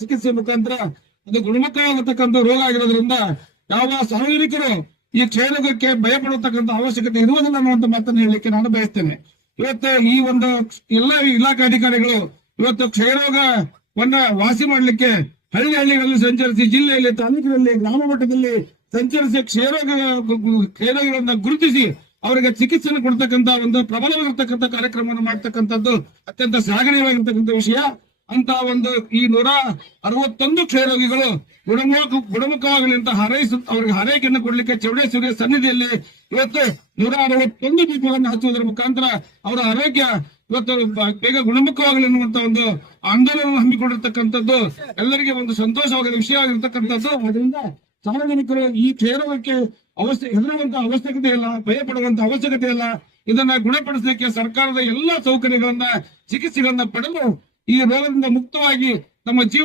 ಚಿಕಿತ್ಸೆ ಮುಖಾಂತರ ಅದು ಗುಣಮುಖವಾಗತಕ್ಕಂಥ ರೋಗ ಆಗಿರೋದ್ರಿಂದ ಯಾವ ಸಾರ್ವಜನಿಕರು ಈ ಕ್ಷಯರೋಗಕ್ಕೆ ಭಯಪಡತಕ್ಕಂಥ ಅವಶ್ಯಕತೆ ಇರುವುದಿಲ್ಲ ಅನ್ನುವಂತ ಮಾತನ್ನು ಹೇಳಲಿಕ್ಕೆ ನಾನು ಬಯಸ್ತೇನೆ. ಇವತ್ತು ಈ ಒಂದು ಎಲ್ಲ ಇಲಾಖಾ ಅಧಿಕಾರಿಗಳು ಇವತ್ತು ಕ್ಷಯರೋಗವನ್ನ ವಾಸಿ ಮಾಡಲಿಕ್ಕೆ ಹಳ್ಳಿಗಳಲ್ಲಿ ಸಂಚರಿಸಿ, ಜಿಲ್ಲೆಯಲ್ಲಿ, ತಾಲೂಕಿನಲ್ಲಿ, ಗ್ರಾಮ ಮಟ್ಟದಲ್ಲಿ ಸಂಚರಿಸಿ ಕ್ಷಯರೋಗಗಳನ್ನ ಗುರುತಿಸಿ ಅವರಿಗೆ ಚಿಕಿತ್ಸೆಯನ್ನು ಕೊಡ್ತಕ್ಕಂಥ ಒಂದು ಪ್ರಬಲವಾಗಿರ್ತಕ್ಕಂಥ ಕಾರ್ಯಕ್ರಮವನ್ನು ಮಾಡ್ತಕ್ಕಂಥದ್ದು ಅತ್ಯಂತ ಶ್ಲಾಘನೀಯವಾಗಿರ್ತಕ್ಕಂಥ ವಿಷಯ. ಅಂತ ಒಂದು ಈ 161 ಕ್ಷಯರೋಗಿಗಳು ಗುಣಮುಖವಾಗಲಿ ಅಂತ ಅವರಿಗೆ ಹಾರೈಕೆಯನ್ನು ಕೊಡ್ಲಿಕ್ಕೆ ಚೌಡೇಶ್ವರಿಯ ಸನ್ನಿಧಿಯಲ್ಲಿ ಇವತ್ತು 161 ದೀಪಗಳನ್ನು ಹಚ್ಚುವುದರ ಮುಖಾಂತರ ಅವರ ಆರೋಗ್ಯ ಇವತ್ತು ಬೇಗ ಗುಣಮುಖವಾಗಲಿ ಅನ್ನುವಂತ ಒಂದು ಆಂದೋಲನ ಹಮ್ಮಿಕೊಂಡಿರ್ತಕ್ಕಂಥದ್ದು ಎಲ್ಲರಿಗೆ ಒಂದು ಸಂತೋಷವಾದ ವಿಷಯವಾಗಿರ್ತಕ್ಕಂಥದ್ದು. ಅದರಿಂದ ಸಾರ್ವಜನಿಕರು ಈ ಕ್ಷಯರೋಗಕ್ಕೆ ಹೆದರುವಂತಹ ಅವಶ್ಯಕತೆ ಇಲ್ಲ, ಭಯಪಡುವಂತ ಅವಶ್ಯಕತೆ ಇಲ್ಲ. ಇದನ್ನ ಗುಣಪಡಿಸಲಿಕ್ಕೆ ಸರ್ಕಾರದ ಎಲ್ಲಾ ಸೌಕರ್ಯಗಳನ್ನ, ಚಿಕಿತ್ಸೆಗಳನ್ನ ಪಡೆದು ಈ ರೋಗದಿಂದ ಮುಕ್ತವಾಗಿ ತಮ್ಮ ಜೀವನ